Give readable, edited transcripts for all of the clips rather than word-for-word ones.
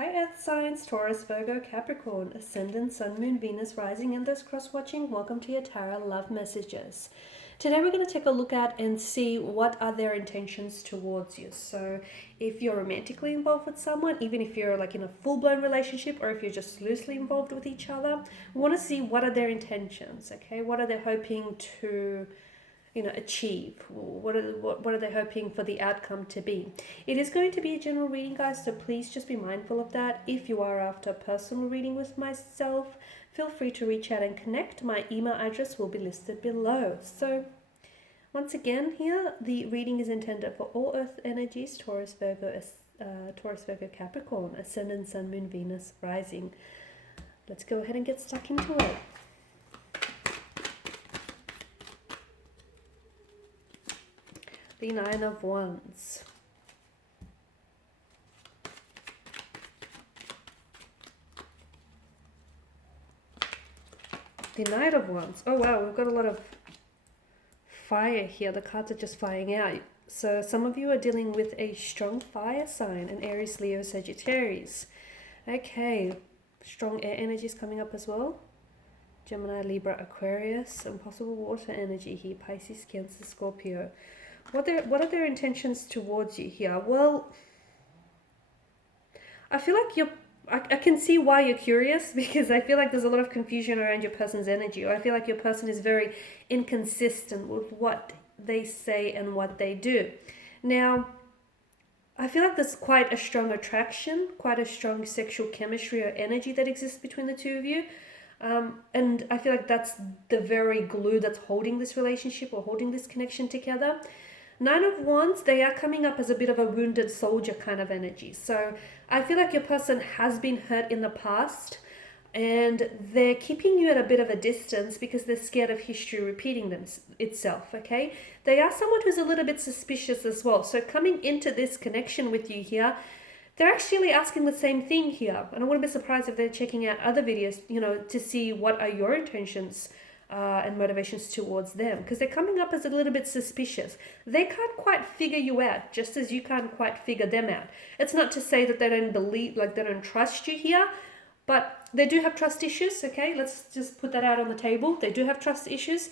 Hi Earth signs, Taurus, Virgo, Capricorn, Ascendant, Sun, Moon, Venus, Rising, and those cross-watching. Welcome to your Tarot Love Messages. Today we're going to take a look at and see what are their intentions towards you. So if you're romantically involved with someone, even if you're like in a full-blown relationship or if you're just loosely involved with each other, we want to see what are their intentions, okay? What are they hoping to achieve? What are they hoping for the outcome to be? It is going to be a general reading, guys, so please just be mindful of that. If you are after a personal reading with myself, feel free to reach out and connect. My email address will be listed below. So once again, here the reading is intended for all earth energies: Taurus, Virgo, Capricorn, Ascendant, Sun, Moon, Venus, Rising. Let's go ahead and get stuck into it. The Nine of Wands. The Knight of Wands. Oh wow, we've got a lot of fire here. The cards are just flying out. So some of you are dealing with a strong fire sign, an Aries, Leo, Sagittarius. Okay, strong air energies coming up as well. Gemini, Libra, Aquarius, and possible water energy here, Pisces, Cancer, Scorpio. What are their intentions towards you here? Well, I feel like I can see why you're curious, because I feel like there's a lot of confusion around your person's energy, or I feel like your person is very inconsistent with what they say and what they do. Now, I feel like there's quite a strong attraction, quite a strong sexual chemistry or energy that exists between the two of you. And I feel like that's the very glue that's holding this relationship or holding this connection together. Nine of Wands, they are coming up as a bit of a wounded soldier kind of energy. So I feel like your person has been hurt in the past and they're keeping you at a bit of a distance because they're scared of history repeating itself, okay? They are someone who's a little bit suspicious as well. So coming into this connection with you here, they're actually asking the same thing here. And I wouldn't be surprised if they're checking out other videos, to see what are your intentions and motivations towards them, because they're coming up as a little bit suspicious. They can't quite figure you out, just as you can't quite figure them out. It's not to say that they don't believe, like they don't trust you here, but they do have trust issues, okay? Let's just put that out on the table. They do have trust issues.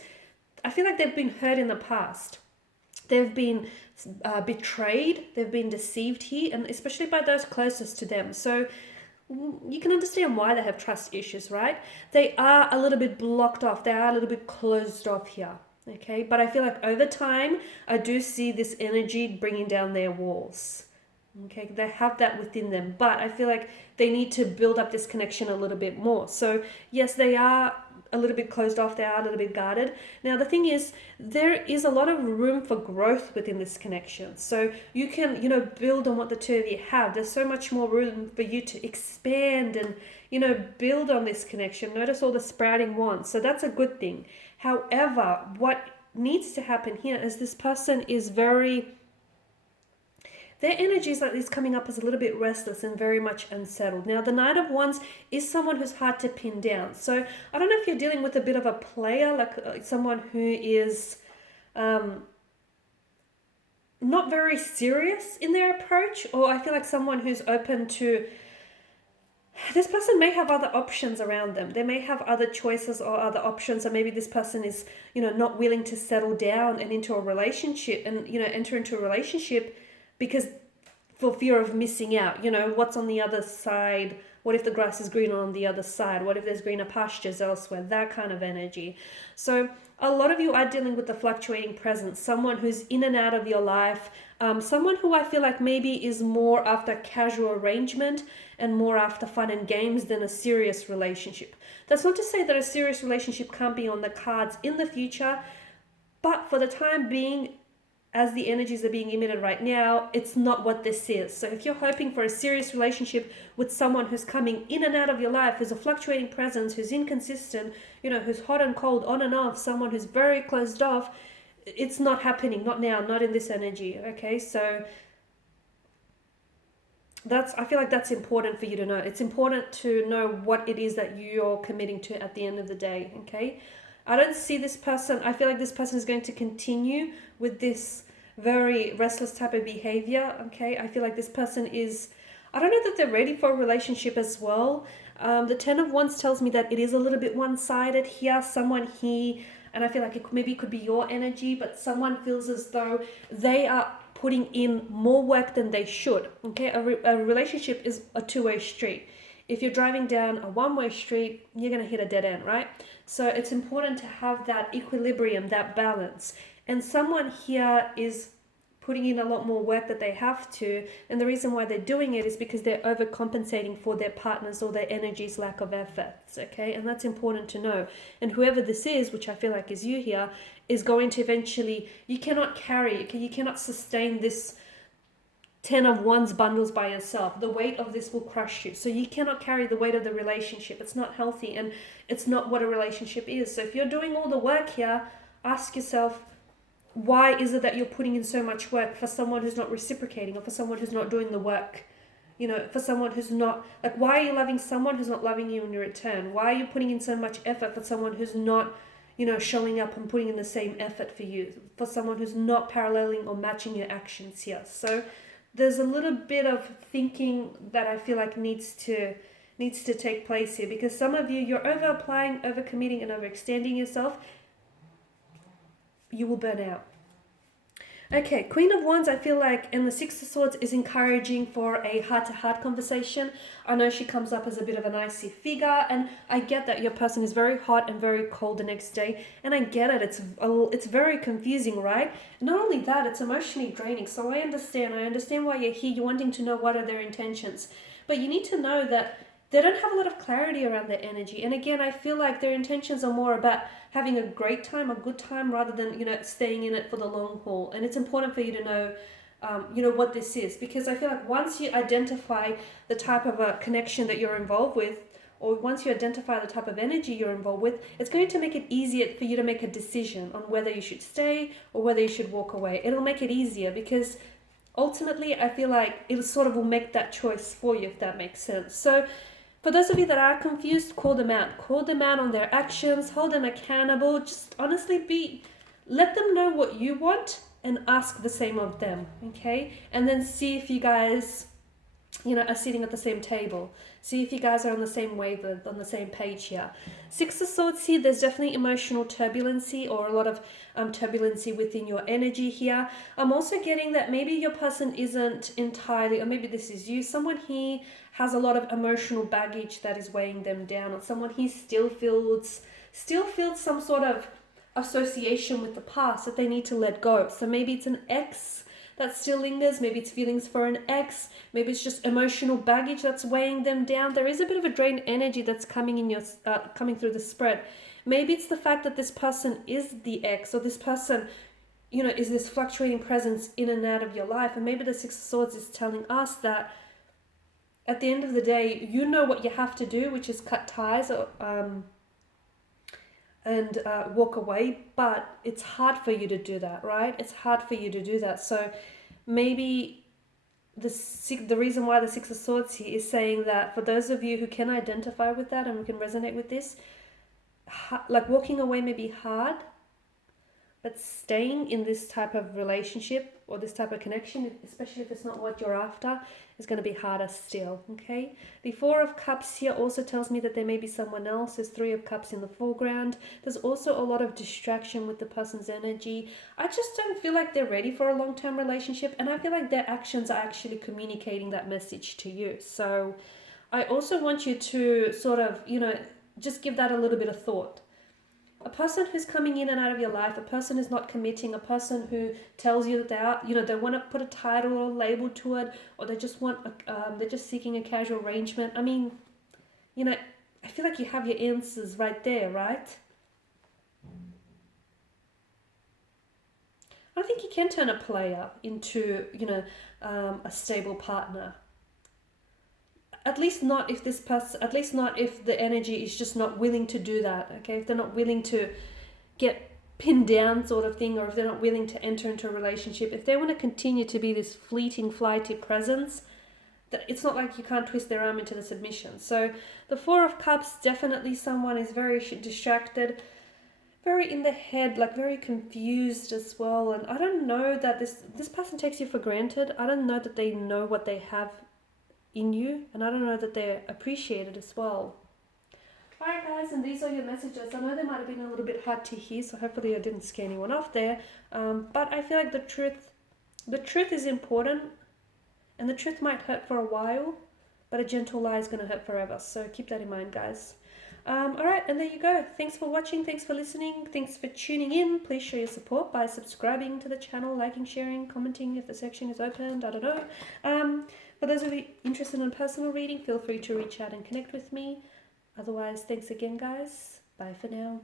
I feel like they've been hurt in the past. They've been betrayed, they've been deceived here, and especially by those closest to them. So you can understand why they have trust issues, right? They are a little bit blocked off. They are a little bit closed off here, okay? But I feel like over time, I do see this energy bringing down their walls, okay? They have that within them, but I feel like they need to build up this connection a little bit more. So yes, they are a little bit closed off, they are a little bit guarded. Now the thing is, there is a lot of room for growth within this connection. So you can, build on what the two of you have. There's so much more room for you to expand and, build on this connection. Notice all the sprouting wands. So that's a good thing. However, what needs to happen here is this person is their energy is coming up as a little bit restless and very much unsettled. Now, the Knight of Wands is someone who's hard to pin down. So I don't know if you're dealing with a bit of a player, like someone who is not very serious in their approach, or I feel like someone who's open to... This person may have other options around them. They may have other choices or other options, or maybe this person is, not willing to settle down and into a relationship and, enter into a relationship because for fear of missing out, what's on the other side? What if the grass is greener on the other side? What if there's greener pastures elsewhere? That kind of energy. So a lot of you are dealing with the fluctuating presence, someone who's in and out of your life, someone who I feel like maybe is more after casual arrangement and more after fun and games than a serious relationship. That's not to say that a serious relationship can't be on the cards in the future, but for the time being, as the energies are being emitted right now, it's not what this is. So if you're hoping for a serious relationship with someone who's coming in and out of your life, who's a fluctuating presence, who's inconsistent, who's hot and cold, on and off, someone who's very closed off, it's not happening, not now, not in this energy, okay? So I feel like that's important for you to know. It's important to know what it is that you're committing to at the end of the day, okay? I don't see this person, I feel like this person is going to continue with this very restless type of behavior, okay? I feel like this person is I don't know that they're ready for a relationship as well. The Ten of Wands tells me that it is a little bit one-sided here. Someone here, and I feel like maybe it could be your energy, but someone feels as though they are putting in more work than they should. Okay, a relationship is a two-way street. If you're driving down a one-way street, you're going to hit a dead end, right? So it's important to have that equilibrium, that balance. And someone here is putting in a lot more work that they have to, and the reason why they're doing it is because they're overcompensating for their partners or their energy's lack of efforts. Okay, and that's important to know. And whoever this is, which I feel like is you here, is going to eventually, you cannot carry, you cannot sustain this 10 of Wands bundles by yourself. The weight of this will crush you. So you cannot carry the weight of the relationship. It's not healthy, and it's not what a relationship is. So if you're doing all the work here, ask yourself, why is it that you're putting in so much work for someone who's not reciprocating, or for someone who's not doing the work? You know, for someone who's not, like, why are you loving someone who's not loving you in return? Why are you putting in so much effort for someone who's not, you know, showing up and putting in the same effort for you? For someone who's not paralleling or matching your actions here. So there's a little bit of thinking that I feel like needs to take place here, because some of you, you're over applying, over committing, and overextending yourself. You will burn out. Okay, Queen of Wands, I feel like, and the Six of Swords is encouraging for a heart-to-heart conversation. I know she comes up as a bit of an icy figure, and I get that your person is very hot and very cold the next day, and I get it. It's very confusing, right? Not only that, it's emotionally draining. So I understand why you're here. You're wanting to know what are their intentions, but you need to know that they don't have a lot of clarity around their energy. And again, I feel like their intentions are more about having a great time, a good time, rather than, you know, staying in it for the long haul. And it's important for you to know, what this is, because I feel like once you identify the type of a connection that you're involved with, or once you identify the type of energy you're involved with, it's going to make it easier for you to make a decision on whether you should stay or whether you should walk away. It'll make it easier, because ultimately I feel like it sort of will make that choice for you, if that makes sense. So for those of you that are confused, call them out. Call them out on their actions, hold them accountable. Just honestly let them know what you want and ask the same of them, okay? And then see if you guys, are sitting at the same table. See if you guys are on the same wavelength, on the same page here. Six of Swords here, there's definitely emotional turbulency, or a lot of turbulency within your energy here. I'm also getting that maybe your person isn't entirely, or maybe this is you, someone here has a lot of emotional baggage that is weighing them down, or someone here still feels some sort of association with the past that they need to let go. So maybe it's an ex that still lingers, maybe it's feelings for an ex, maybe it's just emotional baggage that's weighing them down. There is a bit of a drained energy that's coming through the spread. Maybe it's the fact that this person is the ex, or this person, is this fluctuating presence in and out of your life. And maybe the Six of Swords is telling us that at the end of the day, you know what you have to do, which is cut ties and walk away, but it's hard for you to do that, right? It's hard for you to do that. So maybe the reason why the Six of Swords here is saying that for those of you who can identify with that and who can resonate with this, like walking away may be hard, but staying in this type of relationship or this type of connection, especially if it's not what you're after, is going to be harder still, okay? The Four of Cups here also tells me that there may be someone else. There's Three of Cups in the foreground. There's also a lot of distraction with the person's energy. I just don't feel like they're ready for a long-term relationship, and I feel like their actions are actually communicating that message to you. So I also want you to sort of, just give that a little bit of thought. A person who's coming in and out of your life, a person who's not committing, a person who tells you that they are, they want to put a title or a label to it, or they just want, they're just seeking a casual arrangement. I mean, I feel like you have your answers right there, right? I think you can turn a player into, a stable partner. At least not if the energy is just not willing to do that, okay? If they're not willing to get pinned down sort of thing, or if they're not willing to enter into a relationship, if they want to continue to be this fleeting, flighty presence, that it's not like you can't twist their arm into the submission. So the Four of Cups, definitely someone is very distracted, very in the head, like very confused as well. And I don't know that this person takes you for granted. I don't know that they know what they have in you, and I don't know that they're appreciated as well. Alright guys, and these are your messages. I know they might have been a little bit hard to hear, so hopefully I didn't scare anyone off there. But I feel like the truth is important, and the truth might hurt for a while, but a gentle lie is going to hurt forever. So keep that in mind, guys. Alright, and there you go. Thanks for watching, thanks for listening, thanks for tuning in. Please show your support by subscribing to the channel, liking, sharing, commenting if the section is opened, I don't know. For those of you interested in personal reading, feel free to reach out and connect with me. Otherwise, thanks again, guys. Bye for now.